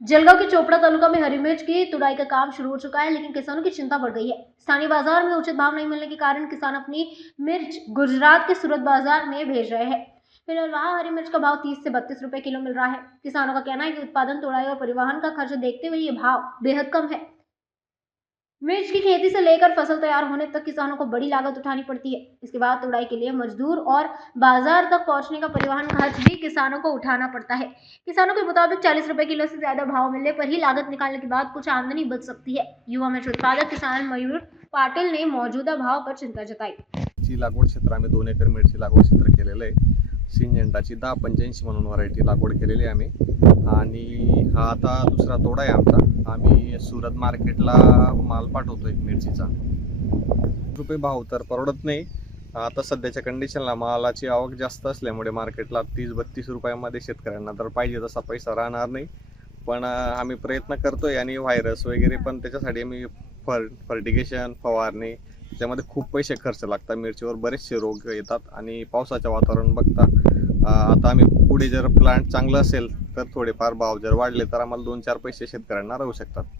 जलगांव के चोपड़ा तालुका में हरी मिर्च की तुड़ाई का काम शुरू हो चुका है, लेकिन किसानों की चिंता बढ़ गई है। स्थानीय बाजार में उचित भाव नहीं मिलने के कारण किसान अपनी मिर्च गुजरात के सूरत बाजार में भेज रहे हैं। फिलहाल वहां हरी मिर्च का भाव 30 से 32 रुपए किलो मिल रहा है। किसानों का कहना है कि उत्पादन, तुड़ाई और परिवहन का खर्च देखते हुए ये भाव बेहद कम है। मिर्च की खेती से लेकर फसल तैयार होने तक किसानों को बड़ी लागत उठानी पड़ती है। इसके बाद तुड़ाई के लिए मजदूर और बाजार तक पहुंचने का परिवहन खर्च भी किसानों को उठाना पड़ता है। किसानों के मुताबिक 40 रुपए किलो से ज्यादा भाव मिलने पर ही लागत निकालने के बाद कुछ आमदनी बच सकती है। युवा मिर्च उत्पादक किसान मयूर पाटिल ने मौजूदा भाव पर चिंता जताई। ची लागवड क्षेत्र आम्ही 2 एकर मिरची लागवड क्षेत्र केलेलं आहे। सिंजेंटाची 1085 म्हणून व्हरायटी लागवड केलेली आहे आम्ही, आणि हा आता दुसरा तोडा आहे आमचा। आम्ही सुरत मार्केटला माल पाठवतोय मिरचीचा। रुपये भाव तर परवडत नाही। आता सध्याच्या कंडिशनला मालाची आवक जास्त असल्यामुळे मार्केटला 30-32 रुपयामध्ये शेतकऱ्यांना तर पाहिजे तसा पैसा राहणार नाही। पण आम्ही प्रयत्न करतोय, आणि व्हायरस वगैरे पण त्याच्यासाठी आम्ही फर्टिगेशन, फवारणी, त्याच्यामध्ये खूप पैसे खर्च लागतात। मिरचीवर बरेचसे रोग येतात, आणि पावसाचं वातावरण बघता आता आम्ही पुढे जर प्लांट चांगला असेल तर थोडेफार भाव जर वाढले तर आम्हाला 2-4 पैसे शेतकऱ्यांना राहू शकतात।